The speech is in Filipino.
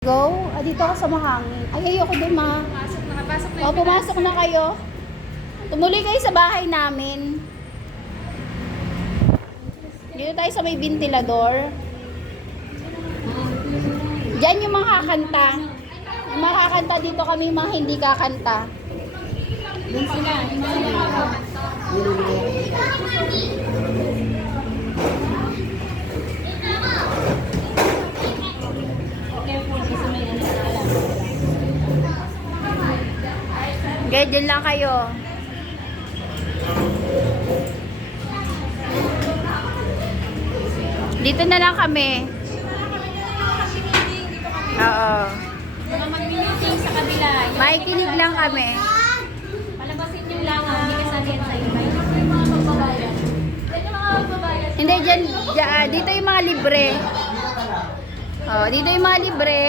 Go? Dito ako sa mahangin. Ay, ayoko doon, ma. Nakapasok na O, pumasok na kayo. Tumuloy kayo sa bahay namin. Dito tayo sa may ventilador. Diyan yung mga kakanta. Yung mga kakanta dito kami, mga hindi kakanta. Doon sila. Careful kasi may ano na alam. Okay, dyan lang kayo. Dito na lang kami. Oo. Mga mag-meeting sa kabila. Makikinig lang kami. Palabasin yung langaw. Hindi kasali yan sa'yo. Yan yung mga magbabayad. Yan yung mga magbabayad. Hindi, dyan, dito yung mga libre. Oh, dito yung mga libre.